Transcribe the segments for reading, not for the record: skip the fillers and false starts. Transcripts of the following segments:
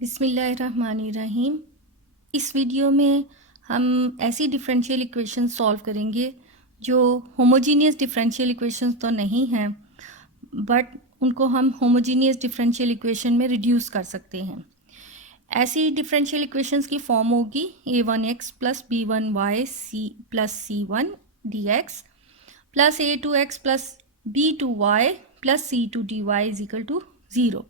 बिस्मिल्लाहिर्रहमानिर्रहीम। इस वीडियो में हम ऐसी डिफरेंशियल इक्वेशन सॉल्व करेंगे जो होमोजीनियस डिफरेंशियल इक्वेशंस तो नहीं हैं, बट उनको हम होमोजीनियस डिफरेंशियल इक्वेशन में रिड्यूस कर सकते हैं। ऐसी डिफरेंशियल इक्वेशंस की फॉर्म होगी a1x plus b1y c plus c1 dx plus a2x plus b2y plus c2 dy is equal to 0,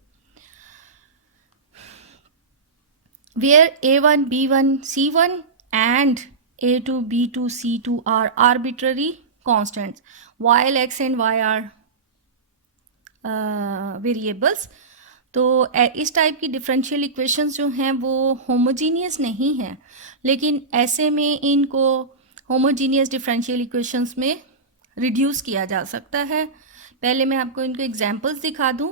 where a1 b1 c1 and a2 b2 c2 are arbitrary constants while x and y are variables। तो इस type की differential equations जो हैं वो homogeneous नहीं हैं, लेकिन ऐसे में इनको होमोजीनियस डिफरेंशियल इक्वेशंस में रिड्यूस किया जा सकता है। पहले मैं आपको इनको एग्जांपल्स दिखा दूं।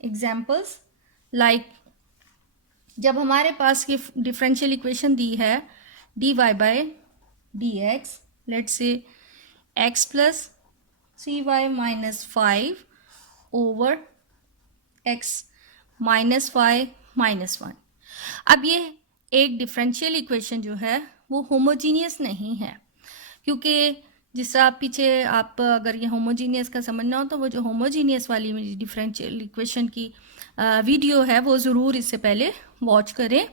एग्जाम्पल्स लाइक जब हमारे पास ये डिफरेंशियल इक्वेशन दी है dy by D X, let say x plus C Y minus 5 over x minus 5 minus 1। अब ये एक डिफरेंशियल इक्वेशन जो है वो होमोजीनियस नहीं है, क्योंकि जिस आप पीछे आप अगर ये होमोजीनियस का समझना हो तो वो जो होमोजीनियस वाली डिफरेंशियल इक्वेशन की वीडियो है वो ज़रूर इससे पहले वॉच करें।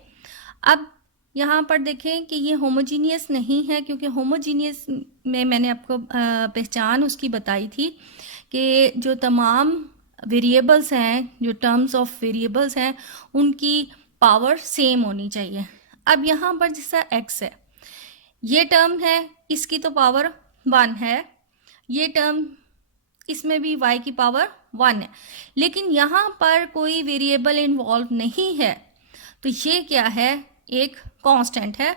अब यहाँ पर देखें कि ये होमोजीनियस नहीं है, क्योंकि होमोजीनियस में मैंने आपको पहचान उसकी बताई थी कि जो तमाम वेरिएबल्स हैं, जो टर्म्स ऑफ वेरिएबल्स हैं, उनकी पावर सेम होनी चाहिए। अब यहाँ पर जैसा x है, ये टर्म है, इसकी तो पावर 1 है, ये टर्म इसमें भी y की पावर 1 है, लेकिन यहाँ पर कोई वेरिएबल इन्वॉल्व नहीं है, तो ये क्या है, एक कांस्टेंट है।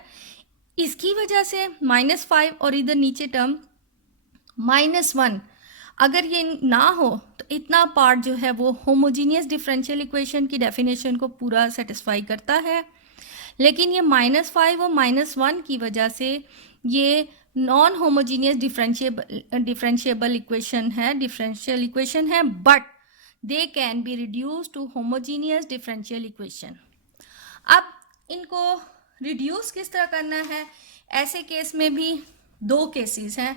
इसकी वजह से -5 और इधर नीचे टर्म -1, अगर ये ना हो तो इतना पार्ट जो है वो होमोजीनियस डिफरेंशियल इक्वेशन की डेफिनेशन को पूरा सेटिस्फाई करता है। लेकिन ये -5 और -1 की वजह से ये नॉन होमोजीनियस डिफरेंशियल इक्वेशन है, but they can be reduce to homogeneous differential equation. अब इनको रिड्यूस किस तरह करना है, ऐसे केस में भी दो केसेस हैं,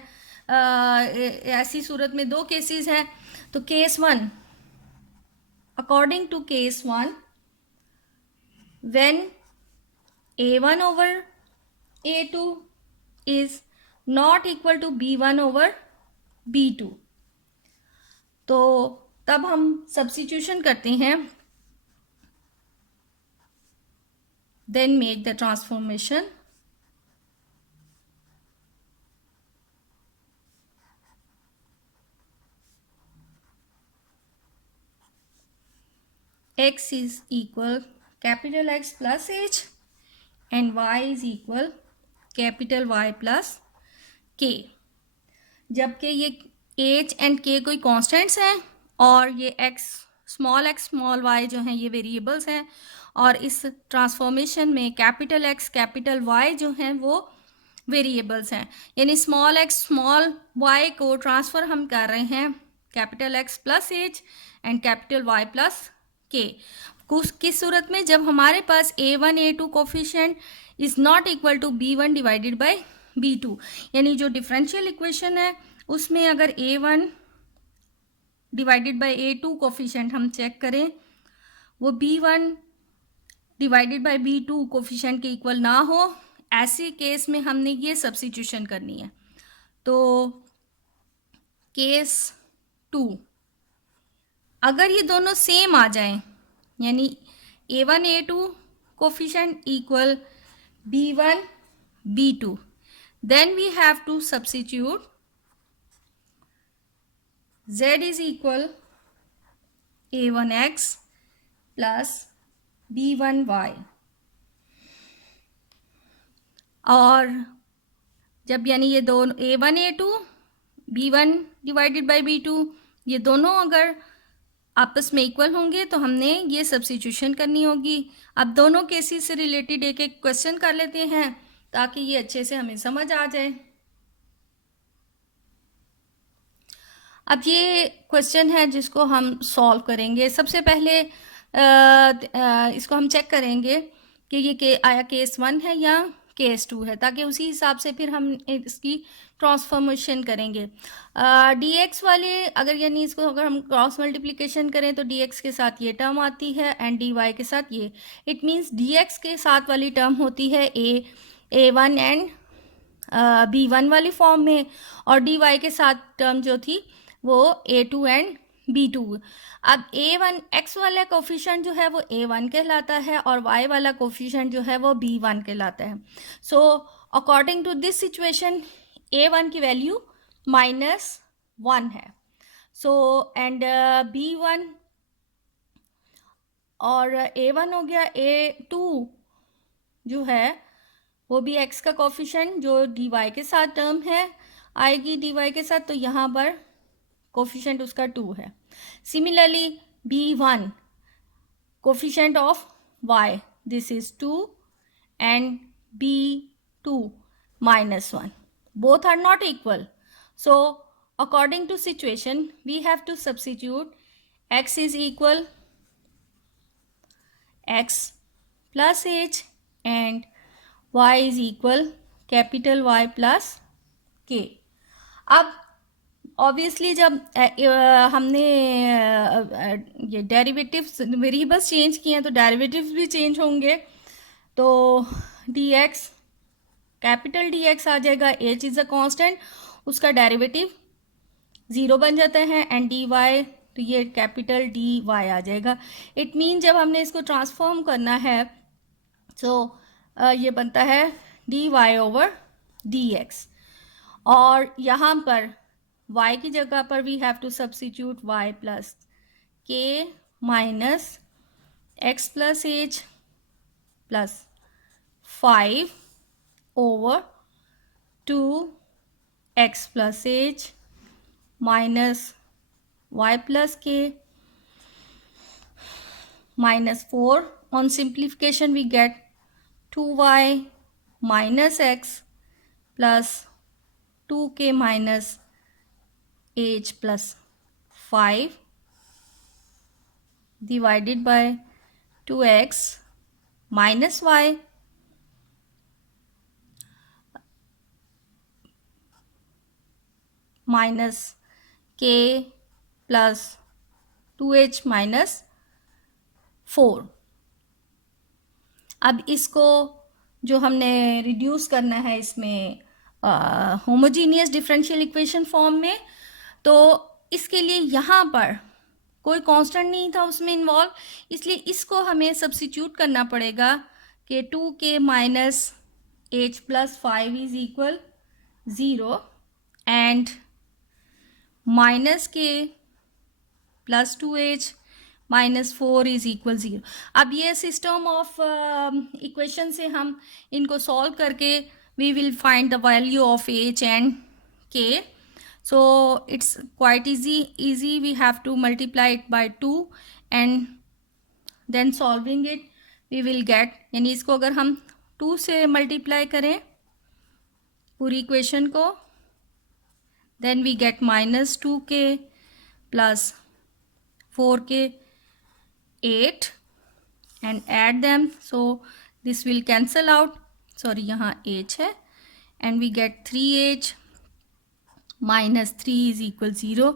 ऐसी सूरत में दो केसेस हैं। तो case 1, according to case 1, when a1 over a2 is not equal to b1 over b2, तो तब हम सब्स्टिट्यूशन करते हैं, then make the transformation x is equal capital X plus h and y is equal capital Y plus k। जबकि ये h and k कोई constants हैं और ये x स्मॉल y जो हैं ये वेरिएबल्स हैं, और इस ट्रांसफॉर्मेशन में कैपिटल X कैपिटल Y जो हैं वो वेरिएबल्स हैं। यानी स्मॉल x स्मॉल y को ट्रांसफ़र हम कर रहे हैं capital X plus h and capital Y plus k। किस सूरत में, जब हमारे पास a1 a2 coefficient is not equal to b1 divided by b2, यानी जो डिफरेंशियल इक्वेशन है उसमें अगर a1 divided by a2 coefficient हम चेक करें, वो b1 divided by b2 coefficient के इक्वल ना हो, ऐसे केस में हमने ये सब्स्टिट्यूशन करनी है। तो केस 2, अगर ये दोनों सेम आ जाएं, यानी a1 a2 coefficient equal b1 b2, then we have to substitute z is equal a1x plus b1y, और जब यानी ये दोनों a1 a2 b1 divided by b2 ये दोनों अगर आपस में इक्वल होंगे तो हमने ये सब्स्टिट्यूशन करनी होगी। अब दोनों केसेस से रिलेटेड एक एक क्वेश्चन कर लेते हैं ताकि ये अच्छे से हमें समझ आ जाए। अब ये क्वेश्चन है जिसको हम सॉल्व करेंगे। सबसे पहले इसको हम चेक करेंगे कि ये आया केस 1 है या केस 2 है, ताकि उसी हिसाब से फिर हम इसकी ट्रांसफॉर्मेशन करेंगे। dx वाले अगर यानी इसको अगर हम क्रॉस मल्टीप्लिकेशन करें तो dx के साथ ये टर्म आती है एंड dy के साथ ये। इट मीन्स dx के साथ वाली टर्म होती है a1 एंड b1 वाली फॉर्म में, और dy के साथ टर्म जो थी वो a2 एंड b2। अब a1 x वाला कोफिशिएंट जो है वो a1 कहलाता है और y वाला कोफिशिएंट जो है वो b1 कहलाता है। So according to this situation a1 की वैल्यू -1 है। सो एंड b1 और a1 हो गया, a2 जो है वो भी x का कोफिशिएंट जो dy के साथ टर्म है आएगी dy के साथ, तो यहाँ पर कोफिशिएंट उसका 2 है। Similarly b1 coefficient of y, this is 2 and b2 -1, both are not equal. So according to situation we have to substitute x is equal x plus h and y is equal capital Y plus k. अब obviously जब हमने ये derivatives variables change किए हैं तो derivatives भी change होंगे। तो dx कैपिटल dx आ जाएगा, h इज़ अ कांस्टेंट, उसका डेरिवेटिव 0 बन जाता है, एंड dy तो ये कैपिटल dy आ जाएगा। इट मीन जब हमने इसको ट्रांसफॉर्म करना है तो ये बनता है dy ओवर dx, और यहाँ पर y की जगह पर we have to substitute y plus k minus x plus h plus 5 over 2x plus h minus y plus k minus 4. On simplification we get 2y minus x plus 2k minus h plus 5 divided by 2x minus y minus k plus 2h minus 4। अब इसको जो हमने reduce करना है इसमें homogeneous differential equation form में, तो इसके लिए यहाँ पर कोई कांस्टेंट नहीं था उसमें इन्वॉल्व, इसलिए इसको हमें सब्स्टिट्यूट करना पड़ेगा कि 2k minus h plus 5 is equal 0 and minus k plus 2h minus 4 is equal 0। अब ये सिस्टम ऑफ इक्वेशन से हम इनको सॉल्व करके we will find the value of h and k। so it's quite easy we have to multiply it by 2 and then solving it we will get, यानी इसको अगर हम 2 से मल्टीप्लाई करें पूरी इक्वेशन को then we get minus 2k plus 4k 8 and add them, so this will cancel out, sorry यहाँ h है, and we get 3h minus 3 is equal 0,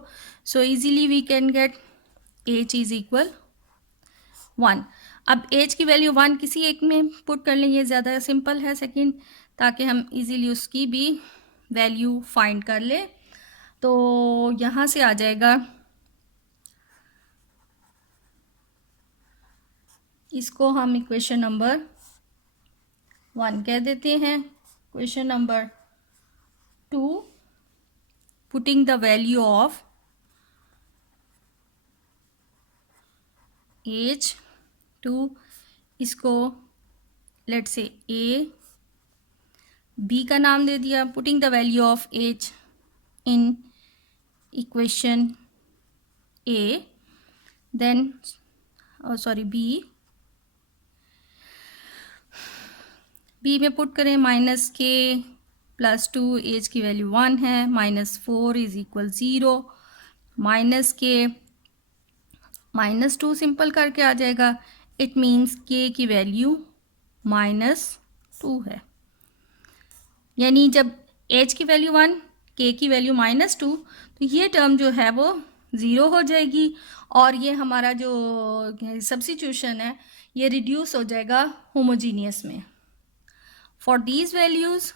so easily we can get h is equal 1। अब h की value 1 किसी एक में put कर लें, ये ज़्यादा सिंपल है सेकंड, ताकि हम इजीली उसकी भी वैल्यू फाइंड कर लें। तो यहाँ से आ जाएगा, इसको हम इक्वेशन नंबर 1 कह देते हैं। Question number 2, putting the value of h to, इसको लेट से a, b का नाम दे दिया, putting the value of h in equation a, then sorry b में पुट करें माइनस k प्लस 2, h की वैल्यू 1 है, माइनस 4 इज इक्वल 0 माइनस के -2 सिंपल करके आ जाएगा. इट मीन्स के की वैल्यू -2 है. यानी जब एच की वैल्यू 1, के की वैल्यू -2, तो ये टर्म जो है वो 0 हो जाएगी और ये हमारा जो सब्स्टिट्यूशन है ये रिड्यूस हो जाएगा होमोजीनियस में. For these values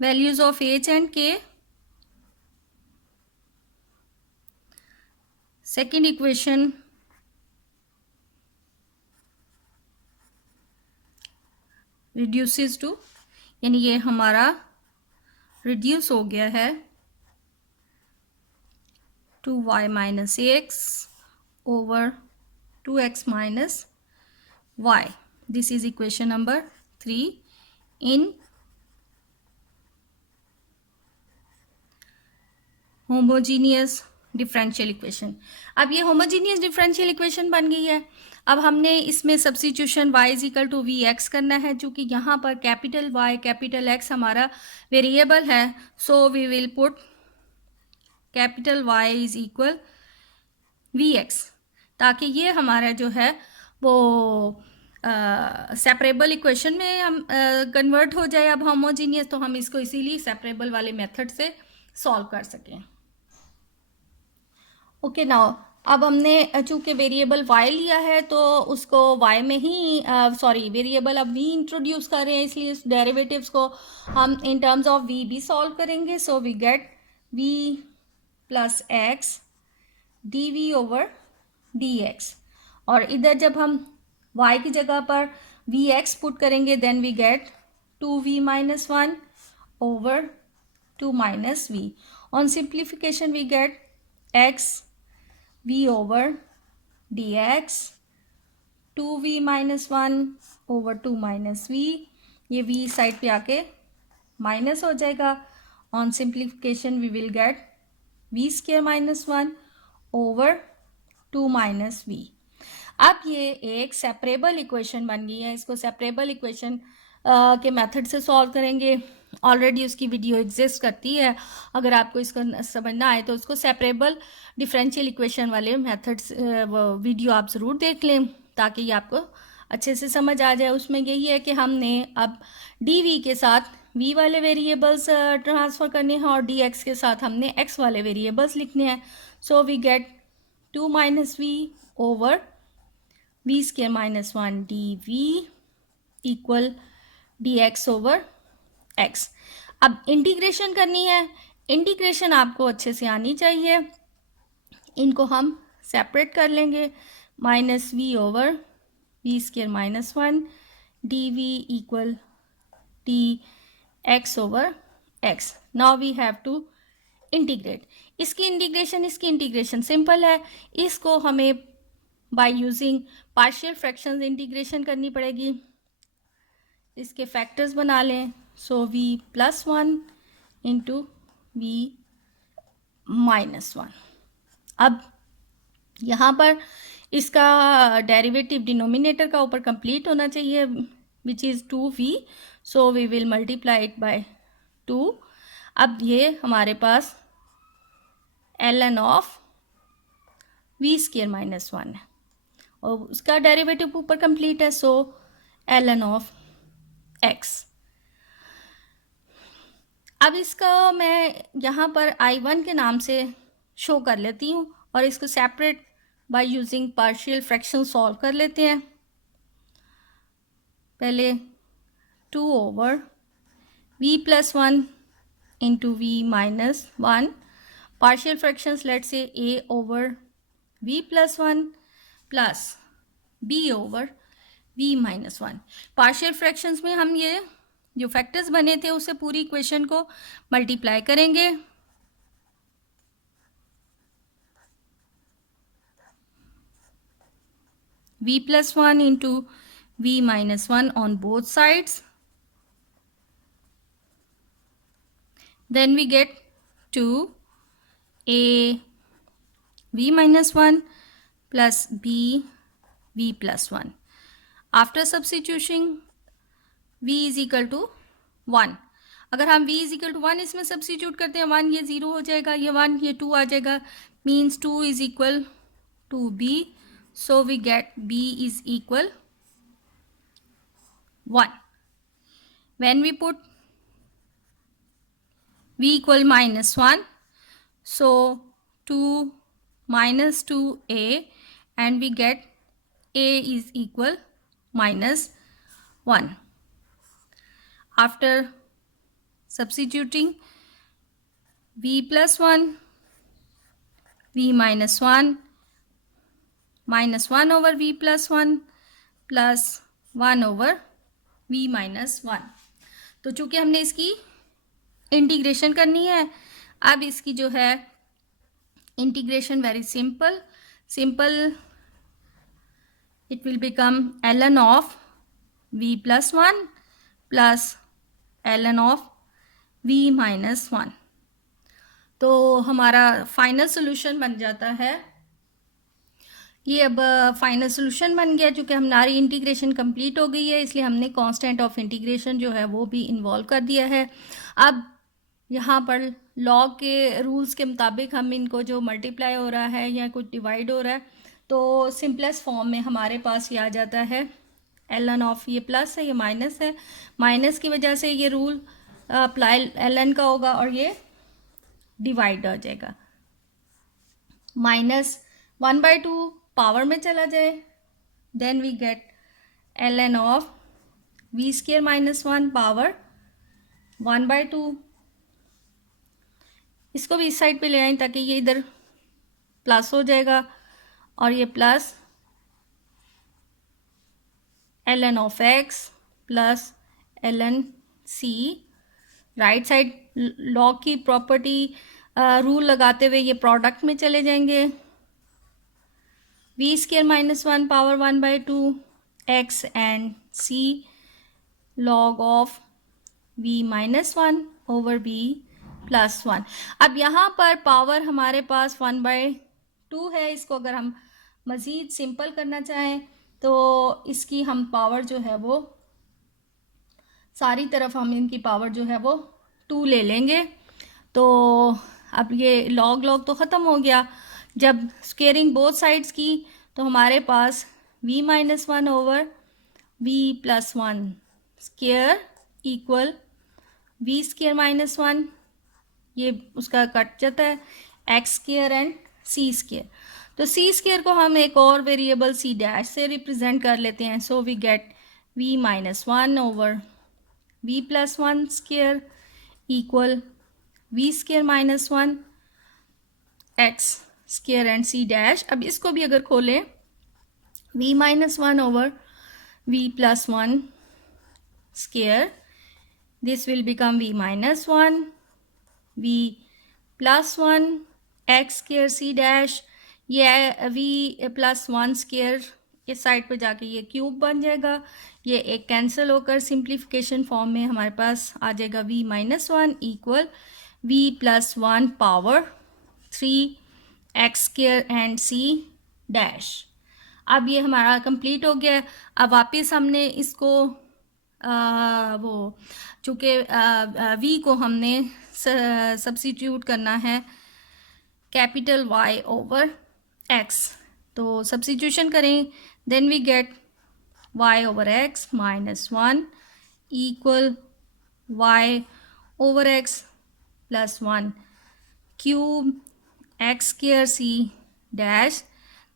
values of h and k, second equation reduces to, यानी ये हमारा रिड्यूस हो गया है to y minus x over 2x minus y. This is equation number 3 in homogeneous differential equation. अब ये होमोजीनियस डिफरेंशियल इक्वेशन बन गई है. अब हमने इसमें substitution y is equal to v x करना है, चूँकि यहाँ पर कैपिटल Y कैपिटल X हमारा वेरिएबल है. So we will put capital Y is equal v x, ताकि ये हमारा जो है वो सेपरेबल इक्वेशन में हम कन्वर्ट हो जाए. अब होमोजीनियस, तो हम इसको इसीलिए सेपरेबल वाले मेथड से सॉल्व कर सकें. ओके नाउ, अब हमने चूँकि वेरिएबल y लिया है तो उसको y में ही वेरिएबल अब v इंट्रोड्यूस कर रहे हैं, इसलिए इस डेरिवेटिव्स को हम इन टर्म्स ऑफ v भी सॉल्व करेंगे. So we get v plus x d v over d x, और इधर जब हम y की जगह पर वी एक्स पुट करेंगे then we get 2v minus 1 over 2 minus v. On simplification we get x v over dx 2v minus 1 over 2 minus v. ये v side पे आके माइनस हो जाएगा. On simplification we will get v square minus 1 over 2 minus v. अब ये एक separable equation बन गई है. इसको सेपरेबल इक्वेशन के मेथड से सॉल्व करेंगे. ऑलरेडी उसकी वीडियो एग्जिस्ट करती है, अगर आपको इसको समझना आए तो उसको सेपरेबल डिफरेंशियल इक्वेशन वाले मेथड्स वीडियो आप ज़रूर देख लें, ताकि ये आपको अच्छे से समझ आ जाए. उसमें यही है कि हमने अब डी वी के साथ v वाले वेरिएबल्स ट्रांसफ़र करने हैं और डी एक्स के साथ हमने x वाले वेरिएबल्स लिखने हैं. So we get 2 minus v over v square minus 1 d v equal d x over x. अब इंटीग्रेशन करनी है. इंटीग्रेशन आपको अच्छे से आनी चाहिए. इनको हम सेपरेट कर लेंगे. Minus v over v square minus 1 d v equal d x over x. Now we have to integrate. इसकी इंटीग्रेशन सिंपल है. इसको हमें by using partial fractions integration करनी पड़ेगी. इसके फैक्टर्स बना लें. So v plus 1 into v minus 1. अब यहाँ पर इसका डेरिवेटिव डिनोमिनेटर का ऊपर कंप्लीट होना चाहिए, which is 2v. So we will multiply it by 2. अब ये हमारे पास ln of v square minus 1 है और उसका डेरिवेटिव ऊपर कंप्लीट है. So ln of x. अब इसका मैं यहाँ पर I1 के नाम से शो कर लेती हूँ और इसको separate by using partial fraction solve कर लेते हैं. पहले 2 over v plus 1 into v minus 1. Partial fractions let say a over v plus 1 plus b over v minus 1. Partial fractions में हम ये जो फैक्टर्स बने थे उससे पूरी इक्वेशन को मल्टीप्लाई करेंगे. v plus 1 into v minus 1 on both sides. Then we get 2 a v minus 1 plus b v plus 1. After substituting v is equal to 1। अगर हम v इज इक्वल टू 1 इसमें substitute करते हैं, 1 ये 0 हो जाएगा, ये 1 ये 2 आ जाएगा, means 2 is equal to b, so we get b is equal 1. When we put v equal -1, so 2 minus 2a, and we get a is equal -1. After substituting v plus 1, v minus 1, -1 over v plus 1 plus 1 over v minus 1. तो चूंकि हमने इसकी integration करनी है, अब इसकी जो है integration very simple, it will become ln of v plus 1 plus ln of v minus 1. तो हमारा फाइनल सोल्यूशन बन जाता है ये। अब फाइनल सोल्यूशन बन गया, चूँकि हमारी इंटीग्रेशन कंप्लीट हो गई है, इसलिए हमने कांस्टेंट ऑफ इंटीग्रेशन जो है वो भी इन्वॉल्व कर दिया है। अब यहाँ पर लॉग के रूल्स के मुताबिक हम इनको जो मल्टीप्लाई हो रहा है या कुछ डिवाइड हो रहा है, तो सिंपलेस्ट फॉर्म में हमारे पास ये आ जाता है ln ऑफ, ये प्लस है ये माइनस है, माइनस की वजह से ये रूल अप्लाई ln का होगा और ये डिवाइड हो जाएगा, -1/2 पावर में चला जाए, then we get ln of v square -1 power 1/2. इसको भी इस साइड पे ले आए ताकि ये इधर प्लस हो जाएगा, और ये plus ln of x plus ln c, right side log की प्रॉपर्टी रूल लगाते हुए ये प्रोडक्ट में चले जाएंगे, v square -1 power 1/2 x and c log of v -1 over v plus 1. अब यहाँ पर पावर हमारे पास 1/2 है, इसको अगर हम मज़ीद सिंपल करना चाहें तो इसकी हम पावर जो है वो सारी तरफ हम इनकी पावर जो है वो 2 ले लेंगे। तो अब ये लॉग तो ख़त्म हो गया, जब स्क्वेयरिंग बोथ साइड्स की तो हमारे पास v -1 over v plus 1 square equal v square -1, ये उसका कट जाता है, x square and c square. तो सी स्क्वेयर को हम एक और वेरिएबल सी डैश से रिप्रेजेंट कर लेते हैं, so we get v -1 over v plus 1 square equal v square -1 x square and c dash. अब इसको भी अगर खोलें, v -1 over v plus 1 square, this will become v -1 v plus 1 x square c dash, ये v plus 1 square इस side पे जाके ये क्यूब बन जाएगा, ये एक कैंसिल होकर सिंप्लीफिकेशन फॉर्म में हमारे पास आ जाएगा v -1 equal v plus 1 power 3 x square and c dash. अब ये हमारा कंप्लीट हो गया। अब वापस हमने इसको वो चूँकि v को हमने सब्स्टिट्यूट करना है कैपिटल y ओवर x, तो सब्स्टिट्यूशन करें, then we get y over x -1 equal y over x plus 1 cube x square c dash,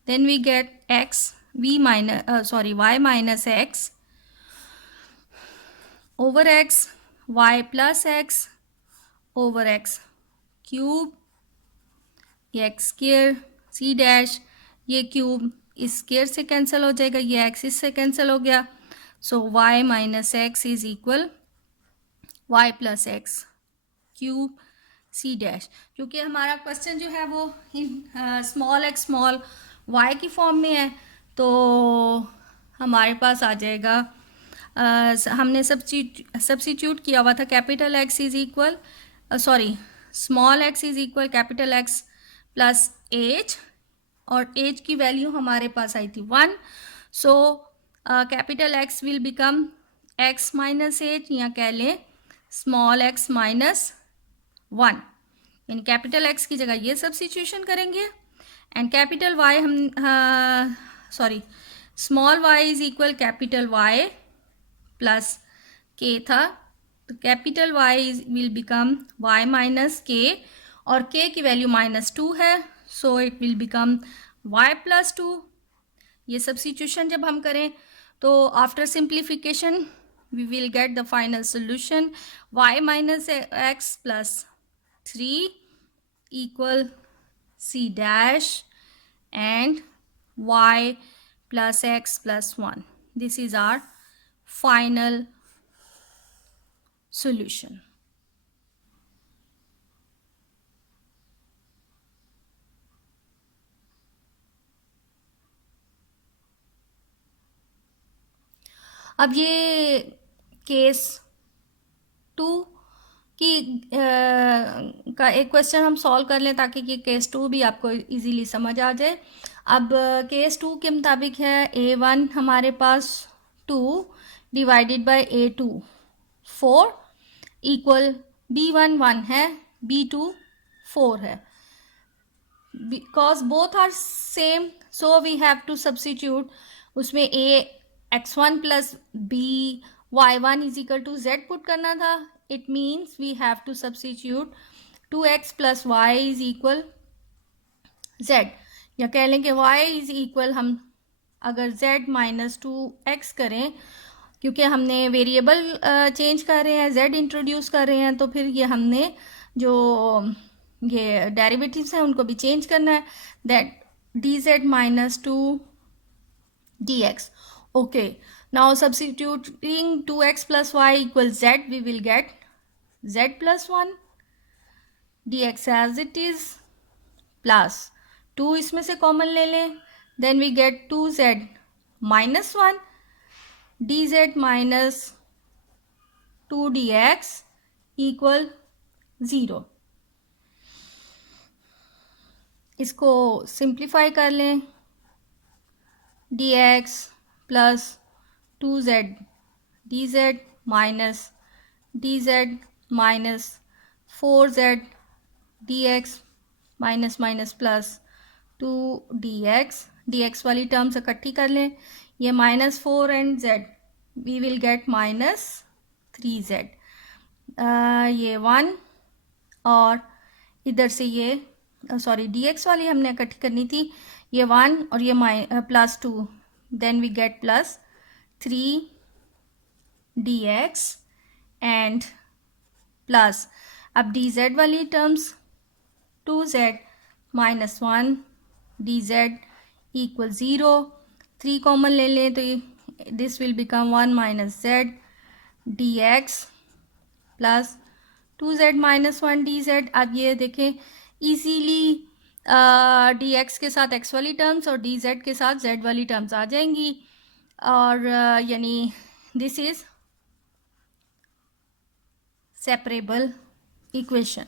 then we get x y minus x over x y plus x over x cube, ये x square c dash, ये cube इस square से cancel हो जाएगा, ये x इससे cancel हो गया, so y minus x is equal y plus x cube c dash. क्योंकि हमारा क्वेश्चन जो है वो स्मॉल एक्स स्मॉल y की फॉर्म में है, तो हमारे पास आ जाएगा हमने सब्स्टिट्यूट किया हुआ था capital x is equal small x is equal capital x plus H, और एच की वैल्यू हमारे पास आई थी 1, so capital x will become x minus H, या कह लें स्मॉल एक्स माइनस 1, यानी कैपिटल एक्स की जगह ये सब्स्टिट्यूशन करेंगे एंड कैपिटल वाई हम sorry small y is equal capital y plus k था, तो capital y will become y minus k, और के की वैल्यू -2 है, so it will become y plus 2। ये सब्स्टिट्यूशन जब हम करें तो after simplification we will get the final solution y minus x plus 3 equal c dash and y plus x plus 1. This is our final solution. अब ये case 2 की का एक क्वेश्चन हम सॉल्व कर लें ताकि कि केस 2 भी आपको इजीली समझ आ जाए। अब केस 2 के मुताबिक है a1 हमारे पास 2 divided by a2 4 equal b1 1 है, b2 4 है। Because both are same so we have to substitute, उसमें a x1 plus b y1 is equal to z put करना था। It means we have to substitute 2x plus y is equal z, या कह लें कि y is equal हम अगर z minus 2x करें, क्योंकि हमने वेरिएबल चेंज कर रहे हैं, z इंट्रोड्यूस कर रहे हैं, तो फिर ये हमने जो ये डेरिवेटिव्स हैं उनको भी चेंज करना है, that dz minus 2 dx. Okay, now substituting 2x plus y equals z, we will get z plus 1 dx as it is plus 2 इसमें से कॉमन ले लें, then we get 2z minus 1 dz minus 2 dx equal 0. इसको simplify कर लें, dx plus 2z dz minus dz minus 4z dx minus minus plus 2 dx, dx वाली terms इकट्ठी कर लें, ये -4 and z, we will get -3z, ये 1 और इधर से ये सॉरी dx वाली हमने इकट्ठी करनी थी, ये 1 और ये +2, then we get +3 dx and plus अब dz वाली terms 2z minus 1 dz equal 0, 3 common ले लें तो this will become 1 minus z dx plus 2z minus 1 dz. अब ये देखें इजीली dx के साथ x वाली टर्म्स और dz के साथ z वाली टर्म्स आ जाएंगी, और यानी दिस इज सेपरेबल इक्वेशन।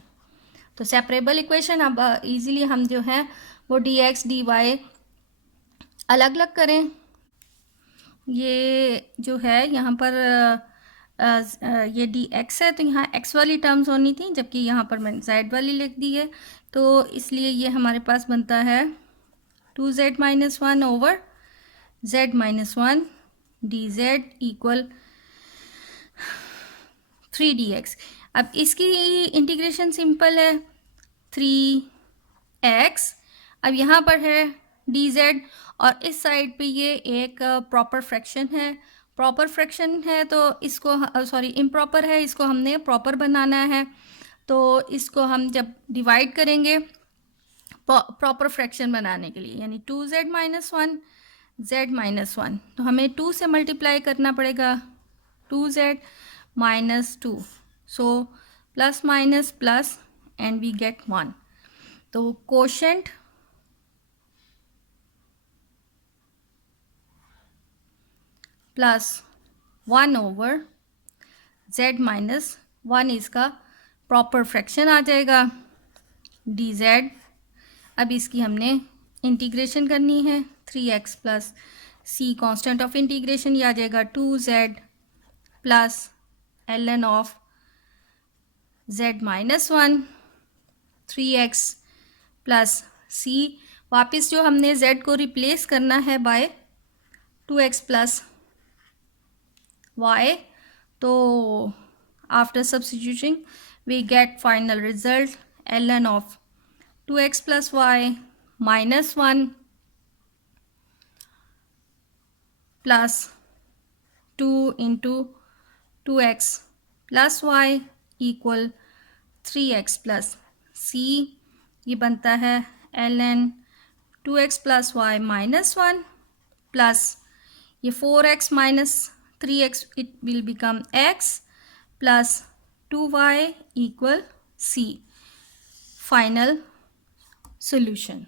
तो सेपरेबल इक्वेशन अब इजीली हम जो है वो dx dy अलग अलग करें। ये जो है यहाँ पर ये dx है तो यहाँ x वाली टर्म्स होनी थी, जबकि यहाँ पर मैंने z वाली लिख दी है, तो इसलिए ये हमारे पास बनता है 2z minus 1 over z minus 1 dz equal 3 dx। अब इसकी इंटीग्रेशन सिंपल है, 3x, अब यहाँ पर है dz और इस साइड पे ये एक प्रॉपर फ्रैक्शन है, प्रॉपर फ्रैक्शन है तो इसको सॉरी इम्प्रॉपर है, इसको हमने प्रॉपर बनाना है, तो इसको हम जब डिवाइड करेंगे प्रॉपर फ्रैक्शन बनाने के लिए, यानी 2z माइनस 1 z माइनस 1, तो हमें 2 से मल्टीप्लाई करना पड़ेगा, 2z minus 2, so plus minus plus and we get 1, तो quotient plus 1 over z minus 1 इसका प्रॉपर फ्रैक्शन आ जाएगा dz। अब इसकी हमने इंटीग्रेशन करनी है, 3x plus c constant of integration, ये आ जाएगा 2z plus ln of z minus 1 3x plus c, वापस जो हमने z को रिप्लेस करना है बाय 2x प्लस y, तो after substituting we get final result ln of 2x plus y minus 1 plus 2 into 2x plus y equal 3x plus c, ये बनता है ln 2x plus y minus 1 plus ये 4x minus 3x, it will become x plus 2y equal c. Final solution.